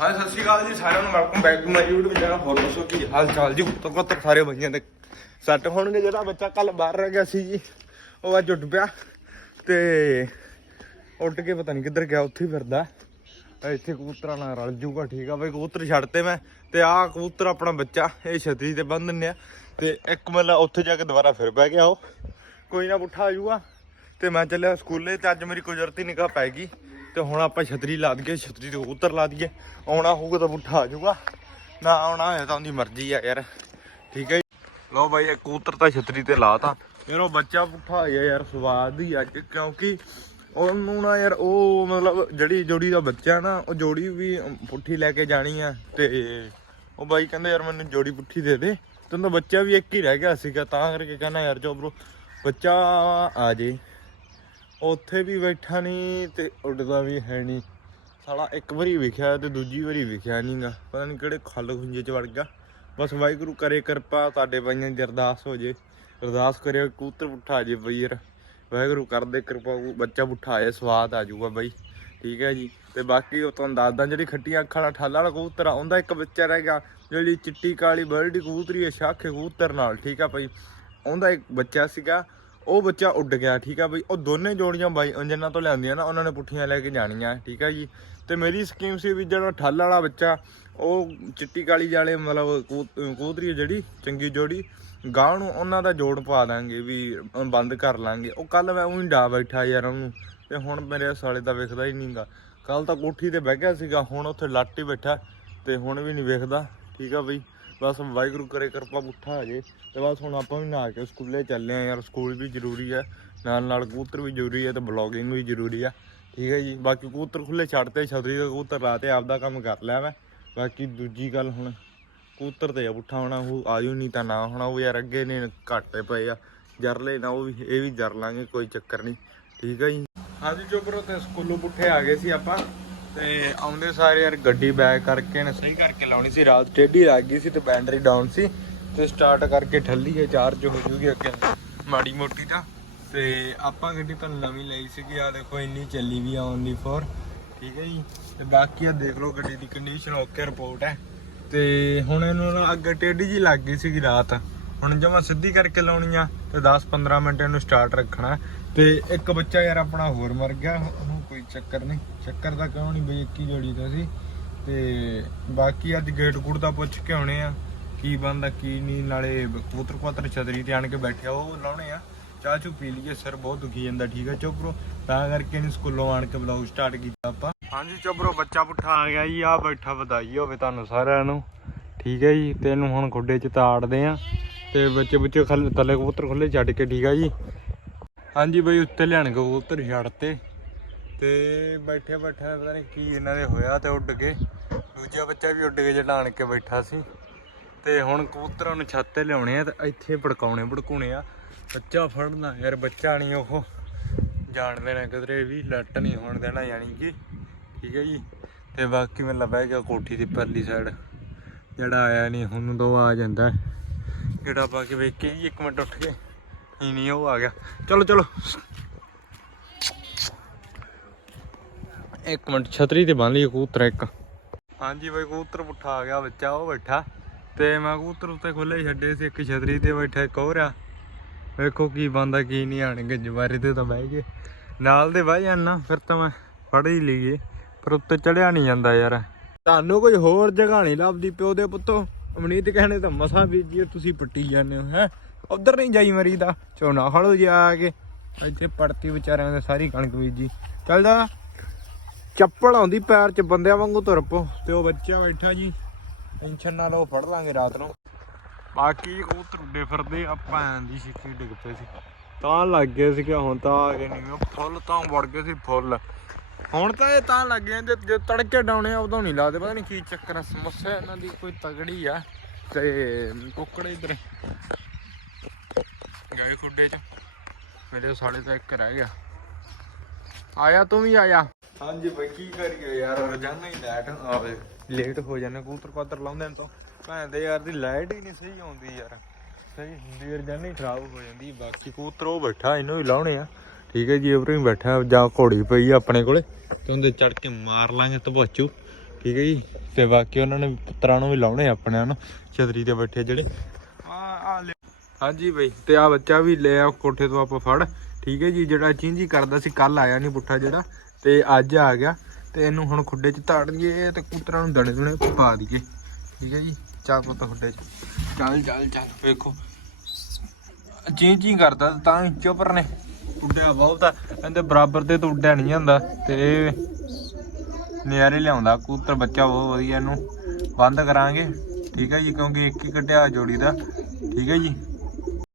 ਹਾਂ, ਸਤਿ ਸ਼੍ਰੀ ਅਕਾਲ ਜੀ, ਸਾਰਿਆਂ ਨੂੰ welcome back to my YouTube channel ਹੋਰ ਦੱਸੋ ਕੀ ਹਾਲ ਚਾਲ ਜੀ? ਕੁੱਤਰ ਕੁੱਤਰ ਸਾਰੇ ਬੱਚਿਆਂ ਦੇ ਸੱਟ ਹੋਣਗੇ ਜਿਹੜਾ ਬੱਚਾ ਕੱਲ ਬਾਹਰ ਰਹਿ ਗਿਆ ਸੀ ਜੀ। ਉਹ ਅੱਜ ਉੱਡ ਪਿਆ ਤੇ ਉੱਡ ਕੇ ਪਤਾ ਨਹੀਂ ਕਿੱਧਰ ਗਿਆ, ਉੱਥੇ ਹੀ ਫਿਰਦਾ। ਇੱਥੇ ਕਬੂਤਰਾਂ ਨਾਲ ਰਲ ਜੂਗਾ, ਠੀਕ ਆ। ਬਈ ਕਬੂਤਰ ਛੱਡਤੇ ਮੈਂ ਤੇ ਆਹ ਕਬੂਤਰ ਆਪਣਾ ਬੱਚਾ, ਇਹ ਛਤਰੀ ਤੇ ਬੰਨ ਦਿੰਨੇ ਆ। ਤੇ ਇੱਕ ਮਤਲਬ ਉੱਥੇ ਜਾ ਕੇ ਦੁਬਾਰਾ ਫਿਰ ਬਹਿ ਗਿਆ ਉਹ। ਕੋਈ ਨਾ ਪੁੱਠਾ ਆ ਜੂਗਾ। ਤੇ ਮੈਂ ਚੱਲਿਆ ਸਕੂਲੇ ਤੇ ਅੱਜ ਮੇਰੀ ਕੁਦਰਤੀ ਨਿਗਾਹ ਪੈ ਗਈ। ਤੇ ਹੁਣ ਆਪਾਂ ਛਤਰੀ ਲਾ ਦਈਏ, ਛਤਰੀ ਤੇ ਉੱਤਰ ਲਾ ਦਈਏ। ਆਉਣਾ ਹੋਊਗਾ ਤਾਂ ਪੁੱਠਾ ਆ ਜਾਊਗਾ। ਨਾ ਆਉਣਾ ਹੋਇਆ ਤਾਂ ਉਹਦੀ ਮਰਜ਼ੀ ਆ ਯਾਰ। ਠੀਕ ਹੈ ਜੀ। ਲਓ ਬਾਈ, ਇਹ ਕਬੂਤਰ ਤਾਂ ਛਤਰੀ ਤੇ ਲਾਤਾ। ਉਹ ਬੱਚਾ ਪੁੱਠਾ ਆ ਗਿਆ ਯਾਰ, ਸਵਾਦ ਹੀ ਅੱਜ, ਕਿਉਂਕਿ ਉਹਨੂੰ ਨਾ ਯਾਰ ਉਹ ਮਤਲਬ ਜਿਹੜੀ ਜੋੜੀ ਦਾ ਬੱਚਾ ਨਾ, ਉਹ ਜੋੜੀ ਵੀ ਪੁੱਠੀ ਲੈ ਕੇ ਜਾਣੀ ਆ ਤੇ ਉਹ ਬਾਈ ਕਹਿੰਦੇ, ਯਾਰ ਮੈਨੂੰ ਜੋੜੀ ਪੁੱਠੀ ਦੇ ਦੇ। ਤੈਨੂੰ ਤਾਂ ਬੱਚਾ ਵੀ ਇੱਕ ਹੀ ਰਹਿ ਗਿਆ ਸੀਗਾ, ਤਾਂ ਕਰਕੇ ਕਹਿੰਦਾ, ਯਾਰ ਜੋ ਬਰੋ ਬੱਚਾ ਆ ਜੇ। ਉੱਥੇ ਵੀ ਬੈਠਾ ਨਹੀਂ ਤੇ ਉੱਡਦਾ ਵੀ ਹੈ ਨਹੀਂ ਸਾਲਾ ਇੱਕ ਵਾਰੀ ਵਿਖਿਆ ਤੇ ਦੂਜੀ ਵਾਰੀ ਵਿਖਿਆ ਨਹੀਂਗਾ ਪਤਾ ਨਹੀਂ ਕਿਹੜੇ ਖੱਲ ਖੁੰਝੇ ਚ ਵੜ ਗਿਆ। ਬਸ ਵਾਹਿਗੁਰੂ ਕਰੇ ਕਿਰਪਾ ਤੁਹਾਡੇ ਭਾਈਆਂ ਦੀ ਅਰਦਾਸ ਹੋ ਜੇ। ਅਰਦਾਸ ਕਰਿਓ, ਕਬੂਤਰ ਪੁੱਠਾ ਆ ਜੇ ਬਈ ਯਾਰ। ਵਾਹਿਗੁਰੂ ਕਰਦੇ ਕਿਰਪਾ ਬੱਚਾ ਪੁੱਠਾ ਆਏ ਸਵਾਦ ਆ ਜਾਊਗਾ ਬਈ। ਠੀਕ ਹੈ ਜੀ। ਤੇ ਬਾਕੀ ਉਹ ਤੁਹਾਨੂੰ ਦੱਸਦਾ, ਜਿਹੜੀ ਖੱਟੀਆਂ ਅੱਖਾਂ ਵਾਲਾ ਠਾਲਾ ਵਾਲਾ ਕਬੂਤਰ ਆ, ਉਹਦਾ ਇੱਕ ਬੱਚਾ ਰਹਿ ਗਿਆ। ਜਿਹੜੀ ਚਿੱਟੀ ਕਾਲੀ ਬਰਡੀ ਕਬੂਤਰੀ ਹੈ, ਸ਼ਾਖੇ ਕਬੂਤਰ ਨਾਲ, ਠੀਕ ਆ ਭਾਈ। ਉਹਦਾ ਇੱਕ ਬੱਚਾ ਸੀਗਾ। ਉਹ ਬੱਚਾ ਉੱਡ ਗਿਆ, ਠੀਕ ਆ ਬਈ। ਉਹ ਦੋਨੇ ਜੋੜੀਆਂ ਬਾਈ ਜਿਨ੍ਹਾਂ ਤੋਂ ਲਿਆਂਦੀਆਂ ਨਾ, ਉਹਨਾਂ ਨੇ ਪੁੱਠੀਆਂ ਲੈ ਕੇ ਜਾਣੀਆਂ, ਠੀਕ ਆ ਜੀ। ਤੇ ਮੇਰੀ ਸਕੀਮ ਸੀ ਵੀ ਜਿਹੜਾ ਠੱਲ ਵਾਲਾ ਬੱਚਾ, ਉਹ ਚਿੱਟੀ ਕਾਲੀ ਵਾਲੇ ਮਤਲਬ ਕਬੂਤ- ਕਬੂਤਰੀ ਹੈ ਜਿਹੜੀ, ਚੰਗੀ ਜੋੜੀ ਗਾਂ ਨੂੰ ਉਹਨਾਂ ਦਾ ਜੋੜ ਪਾ ਦਾਂਗੇ ਵੀ ਬੰਦ ਕਰ ਲਾਂਗੇ। ਉਹ ਕੱਲ ਮੈਂ ਉਹੀ ਡਾ ਬੈਠਾ ਯਾਰ ਉਹਨੂੰ, ਤੇ ਹੁਣ ਮੇਰੇ ਸਾਲੇ ਤਾਂ ਵੇਖਦਾ ਹੀ ਨਹੀਂਗਾ ਕੱਲ ਤਾਂ ਕੋਠੀ ਤੇ ਬਹਿ ਗਿਆ ਸੀਗਾ, ਹੁਣ ਉੱਥੇ ਲੱਟ ਹੀ ਬੈਠਾ, ਤੇ ਹੁਣ ਵੀ ਨਹੀਂ ਵੇਖਦਾ, ਠੀਕ ਆ ਬਈ। ਬਸ ਵਾਹਿਗੁਰੂ ਕਰੇ, ਕਿਰਪਾ ਪੁੱਠਾ ਆ ਜੇ। ਤੇ ਬਸ ਹੁਣ ਆਪਾਂ ਵੀ ਨਹਾ ਕੇ ਸਕੂਲੇ ਚੱਲੇ ਆ ਯਾਰ, ਸਕੂਲ ਵੀ ਜ਼ਰੂਰੀ ਹੈ ਨਾਲ ਨਾਲ ਕਬੂਤਰ ਵੀ ਜ਼ਰੂਰੀ ਹੈ ਤੇ ਬਲੌਗਿੰਗ ਵੀ ਜ਼ਰੂਰੀ ਆ। ਠੀਕ ਹੈ ਜੀ? ਬਾਕੀ ਕਬੂਤਰ ਖੁੱਲੇ ਛੱਡਤੇ ਛਤਰੀ ਦੇ ਕਬੂਤਰ ਲਾਤੇ ਆਪਦਾ ਕੰਮ ਕਰ ਲਿਆ ਮੈਂ। ਬਾਕੀ ਦੂਜੀ ਗੱਲ ਹੁਣ, ਕਬੂਤਰ ਤੇ ਆ ਪੁੱਠਾ ਹੋਣਾ, ਉਹ ਆਜੂ ਨਹੀਂ ਤਾਂ ਨਾ ਹੋਣਾ, ਉਹ ਯਾਰ ਅੱਗੇ ਨੇ ਘਾਟੇ ਪਏ ਆ। ਜਰ ਲੈ ਨਾ, ਉਹ ਵੀ, ਇਹ ਵੀ ਜਰ ਲਾਂਗੇ, ਕੋਈ ਚੱਕਰ ਨਹੀਂ ਠੀਕ ਹੈ ਜੀ? ਹਾਂਜੀ ਚੋਪਰੋ ਤੇ ਸਕੂਲੋਂ ਪੁੱਠੇ ਆ ਗਏ ਸੀ ਆਪਾਂ। ਤੇ ਆਉਂਦੇ ਸਾਰੇ ਯਾਰ ਗੱਡੀ ਬੈਕ ਕਰਕੇ ਨੇ ਸਹੀ ਕਰਕੇ ਲਾਉਣੀ ਸੀ, ਰਾਤ ਟੇਢੀ ਲੱਗ ਗਈ ਸੀ ਤੇ ਬੈਟਰੀ ਡਾਊਨ ਸੀ ਤੇ ਸਟਾਰਟ ਕਰਕੇ ਠੱਲੀ ਹੈ ਚਾਰਜ ਹੋ ਜੂਗੀ ਅੱਗੇ ਮਾੜੀ ਮੋਟੀ ਤਾਂ। ਤੇ ਆਪਾਂ ਗੱਡੀ ਤਾਂ ਨਵੀਂ ਲਈ ਸੀਗੀ ਆ ਦੇਖੋ ਇੰਨੀ ਚੱਲੀ ਵੀ ਆ ਓਨਲੀ ਫੋਰ ਠੀਕ ਹੈ ਜੀ। ਤੇ ਬਾਕੀ ਆ ਦੇਖ ਲਓ ਗੱਡੀ ਦੀ ਕੰਡੀਸ਼ਨ ਓਕੇ ਰਿਪੋਰਟ ਹੈ। ਤੇ ਹੁਣ ਇਹਨੂੰ ਨਾ ਅੱਗੇ ਟੇਢੀ ਜੀ ਲੱਗ ਗਈ ਸੀਗੀ ਰਾਤ। ਹੁਣ ਜਮਾ ਸਿੱਧੀ ਕਰਕੇ ਲਾਉਣੀ ਆ ਤੇ 10-15 ਮਿੰਟ ਇਹਨੂੰ ਸਟਾਰਟ ਰੱਖਣਾ। ਤੇ ਇੱਕ ਬੱਚਾ ਯਾਰ ਆਪਣਾ ਹੋਰ ਮਰ ਗਿਆ ਚੱਕਰ ਨਹੀਂ, ਚੱਕਰ ਤਾਂ ਕਿਉਂ ਨਹੀਂ ਬਈ ਇੱਕੀ ਜੋੜੀ ਦਾ ਸੀ। ਤੇ ਬਾਕੀ ਅੱਜ ਗੇਟ ਗੁੜ ਦਾ ਪੁੱਛ ਕੇ ਆਉਣੇ ਆ, ਕੀ ਬੰਦਾ ਕੀ ਨਹੀਂ, ਨਾਲੇ ਕਬੂਤਰ ਕਬੂਤਰ ਛਤਰੀ ਤੇ ਆਣ ਕੇ ਬੈਠਿਆ ਉਹ ਲਾਉਣੇ ਆ। ਚਾਹ ਚੂ ਪੀ ਲਈਏ, ਸਿਰ ਬਹੁਤ ਦੁਖੀ ਜਾਂਦਾ, ਠੀਕ ਹੈ ਚੋਪਰੋ? ਤਾਂ ਕਰਕੇ ਇਹਨੂੰ ਸਕੂਲੋਂ ਆਣ ਕੇ ਬਲੌਗ ਸਟਾਰਟ ਕੀਤਾ ਆਪਾਂ। ਹਾਂਜੀ ਚੋਪਰੋ, ਬੱਚਾ ਪੁੱਠਾ ਆ ਗਿਆ ਜੀ ਆ ਬੈਠਾ ਵਧਾਈ ਹੋਵੇ ਤੁਹਾਨੂੰ ਸਾਰਿਆਂ ਨੂੰ। ਠੀਕ ਹੈ ਜੀ, ਤੇ ਇਹਨੂੰ ਹੁਣ ਖੁੱਡੇ 'ਚ ਤਾੜਦੇ ਆ। ਤੇ ਬੱਚੇ ਬੱਚੇ ਖੱਲੇ ਥੱਲੇ ਕਬੂਤਰ ਖੁੱਲੇ ਛੱਡ ਕੇ, ਠੀਕ ਆ ਜੀ। ਹਾਂਜੀ ਬਈ, ਉੱਤੇ ਲਿਆਣ ਕਬੂਤਰ ਛੱਡਤੇ ਤੇ ਬੈਠੇ ਬੈਠੇ ਪਤਾ ਨਹੀਂ ਕੀ ਇਹਨਾਂ ਦੇ ਹੋਇਆ ਤੇ ਉੱਡ ਕੇ। ਦੂਜਾ ਬੱਚਾ ਵੀ ਉੱਡ ਕੇ ਜਿਹੜਾ ਆਣ ਕੇ ਬੈਠਾ ਸੀ। ਤੇ ਹੁਣ ਕਬੂਤਰਾਂ ਨੂੰ ਛੱਤ ਤੇ ਲਿਆਉਣੇ ਆ ਤੇ ਇੱਥੇ ਭੜਕਾਉਣੇ ਭੜਕਾਉਣੇ ਆ। ਬੱਚਾ ਫੜਨਾ, ਯਾਰ ਬੱਚਾ ਨਹੀਂ ਉਹ। ਜਾਣ ਦੇਣਾ ਕਿਧਰੇ ਵੀ, ਲੱਟ ਨਹੀਂ ਹੋਣ ਦੇਣਾ ਯਾਨੀ ਕਿ। ਠੀਕ ਹੈ ਜੀ। ਤੇ ਬਾਕੀ ਮੈਂ ਲੱਭਿਆ ਗਿਆ ਕੋਠੀ ਦੀ ਪਰਲੀ ਸਾਈਡ ਜਿਹੜਾ ਆਇਆ ਨਹੀਂ ਹੁਣ ਤੋਂ ਆ ਜਾਂਦਾ। ਜਿਹੜਾ ਪਾ ਕੇ ਵੇਖ ਕੇ ਜੀ, ਇੱਕ ਮਿੰਟ ਉੱਠ ਕੇ। ਨਹੀਂ ਨਹੀਂ, ਉਹ ਆ ਗਿਆ। ਚਲੋ ਚਲੋ। ਇੱਕ ਮਿੰਟ, ਛਤਰੀ ਤੇ ਬੰਨ ਲਈ ਕਬੂਤਰ ਇੱਕ। ਹਾਂਜੀ ਬਈ, ਕਬੂਤਰ ਪੁੱਠਾ ਆ ਗਿਆ ਬੱਚਾ ਉਹ ਬੈਠਾ। ਤੇ ਮੈਂ ਕਬੂਤਰ ਉੱਤੇ ਖੁੱਲੇ ਛੱਡੇ ਸੀ, ਇੱਕ ਛਤਰੀ ਤੇ ਬੈਠਾ, ਇੱਕ ਹੋਰ ਆ। ਵੇਖੋ ਕੀ ਬੰਦਾ ਕੀ ਨਹੀਂ ਆਣਗੇ ਜਵਾਰੇ ਤੇ ਤਾਂ ਬਹਿ ਗਏ। ਨਾਲ ਦੇ ਬਹਿ ਜਾਣਾ, ਫਿਰ ਤਾਂ ਮੈਂ ਫੜ ਹੀ ਲਈਏ। ਪਰ ਉੱਤੇ ਚੜਿਆ ਨਹੀਂ ਜਾਂਦਾ ਯਾਰ। ਤੁਹਾਨੂੰ ਕੋਈ ਹੋਰ ਜਗ੍ਹਾ ਨਹੀਂ ਲੱਭਦੀ ਪਿਓ ਦੇ ਪੁੱਤੋ? ਅਮਨੀਤ ਕਹਿਣੇ ਤਾਂ ਮਸਾਂ ਬੀਜੀ ਤੁਸੀਂ ਪੱਟੀ ਜਾਂਦੇ ਹੋ, ਹੈ? ਉਧਰ ਨਹੀਂ ਜਾਈ ਮਰੀ ਦਾ ਝੋਨਾ ਖੜੋ ਜਾ ਕੇ। ਇੱਥੇ ਪੜਤੀ ਵਿਚਾਰਿਆਂ ਦੇ ਸਾਰੀ ਕਣਕ ਬੀਜੀ। ਚੱਲਦਾ ਚੱਪਲ ਆਉਂਦੀ ਪੈਰ 'ਚ ਬੰਦਿਆਂ ਵਾਂਗੂ ਤੁਰ ਪੋ। ਤੇ ਉਹ ਬੱਚਾ ਬੈਠਾ ਜੀ। ਟੈਨਸ਼ਨ ਨਾ ਲਓ ਫੜ ਲਾਂਗੇ ਰਾਤ ਨੂੰ। ਬਾਕੀ ਕਬੂਤਰ ਉੱਡੇ ਫਿਰਦੇ ਆਪਾਂ ਦੀ ਸਿੱਕੀ ਡਿੱਗ ਪਏ ਸੀ। ਤਾਂ ਲੱਗ ਗਏ ਸੀ ਕਿ ਹੁਣ ਤਾਂ ਆ ਗਏ ਨਹੀਂ ਉਹ ਫੁੱਲ ਤਾਂ ਵੜ ਗਏ ਸੀ ਫੁੱਲ। ਹੁਣ ਤਾਂ ਇਹ ਤਾਂ ਲੱਗ ਗਏ ਜੇ ਜੇ ਤੜਕੇ ਡਾਉਣੇ ਆ ਉਦੋਂ ਨਹੀਂ ਲਾਦੇ। ਪਤਾ ਨਹੀਂ ਕੀ ਚੱਕਰ ਆ ਸਮੱਸਿਆ ਇਹਨਾਂ ਦੀ ਕੋਈ ਤਗੜੀ ਆ। ਤੇ ਕੁੱਕੜ ਇਧਰ। ਗਏ ਖੁੱਡੇ ਚ। ਮੇਰੇ ਸਾਲੇ ਤਾਂ ਇੱਕ ਰਹਿ ਗਿਆ। ਆਇਆ ਤੂੰ ਵੀ ਆਇਆ। ਹਾਂਜੀ ਬਈ ਕੀ ਕਰੀਏ ਯਾਰ ਰੋਜ਼ਾਨਾ ਹੀ ਲਾਈਟ ਆਵੇ। ਲੇਟ ਹੋ ਜਾਂਦੇ ਕਬੂਤਰ ਪਾਤਰ ਲਾਉਂਦੇ ਨੇ ਤਾਂ। ਭੈਣ ਦੇ ਯਾਰ ਦੀ ਲਾਈਟ ਹੀ ਨਹੀਂ ਸਹੀ ਆਉਂਦੀ ਯਾਰ। ਸਹੀ ਹੁੰਦੀ ਰੋਜ਼ਾਨਾ ਹੀ ਖਰਾਬ ਹੋ ਜਾਂਦੀ ਬਾਕੀ ਕਬੂਤਰ ਉਹ ਬੈਠਾ ਇਹਨੂੰ ਹੀ ਲਾਉਣੇ ਆ। ਠੀਕ ਹੈ ਜੀ ਉਪਰ ਹੀ ਬੈਠਾ ਜਾਂ ਘੋੜੀ ਪਈ ਆ ਆਪਣੇ ਕੋਲੇ ਤੇ ਉਹਦੇ ਚੜ ਕੇ ਮਾਰ ਲਾਂਗੇ ਤਬੋਚੂ। ਠੀਕ ਹੈ ਜੀ ਤੇ ਬਾਕੀ ਉਹਨਾਂ ਨੇ ਪੁੱਤਰਾਂ ਨੂੰ ਵੀ ਲਾਉਣੇ ਆ ਆਪਣਿਆਂ ਨੂੰ ਛਤਰੀ ਤੇ ਬੈਠੇ ਜਿਹੜੇ। ਹਾਂਜੀ ਬਈ ਤੇ ਆ ਬੱਚਾ ਵੀ ਲੈ ਆ ਕੋਠੇ ਤੋਂ ਆਪਾਂ ਫੜ। ਠੀਕ ਹੈ ਜੀ ਜਿਹੜਾ ਚਿੰਜੀ ਕਰਦਾ ਸੀ ਕੱਲ ਆਇਆ ਨਹੀਂ ਪੁੱਠਾ ਜਿਹੜਾ। ਤੇ ਅੱਜ ਆ ਗਿਆ ਤੇ ਇਹਨੂੰ ਹੁਣ ਖੁੱਡੇ 'ਚ ਤਾੜੀਏ ਦਈਏ ਤੇ ਕੁੱਤਰਾਂ ਨੂੰ ਦੜੇ ਦੁਣੇ ਪਾ ਦਈਏ। ਠੀਕ ਹੈ ਜੀ? ਚੱਲ ਪੁੱਤ ਖੁੱਡੇ 'ਚ। ਚੱਲ ਚੱਲ ਚੱਲ। ਵੇਖੋ। ਚੀਂ ਚੀਂ ਕਰਦਾ ਤਾਂ ਹੀ ਚੁੱਪਰ ਨੇ ਉੱਡਿਆ ਬਹੁਤ। ਆ ਇਹਦੇ ਬਰਾਬਰ ਤੇ ਤਾਂ ਉੱਡਿਆ ਨਹੀਂ ਜਾਂਦਾ। ਤੇ ਇਹ ਨਿਆਰੇ ਲਿਆਉਂਦਾ। ਕੂਤਰ ਬੱਚਾ ਬਹੁਤ ਵਧੀਆ ਇਹਨੂੰ। ਬੰਦ ਕਰਾਂਗੇ। ਠੀਕ ਹੈ ਜੀ? ਕਿਉਂਕਿ ਇੱਕ ਹੀ ਕੱਢਿਆ ਜੋੜੀ ਦਾ। ਠੀਕ ਹੈ ਜੀ?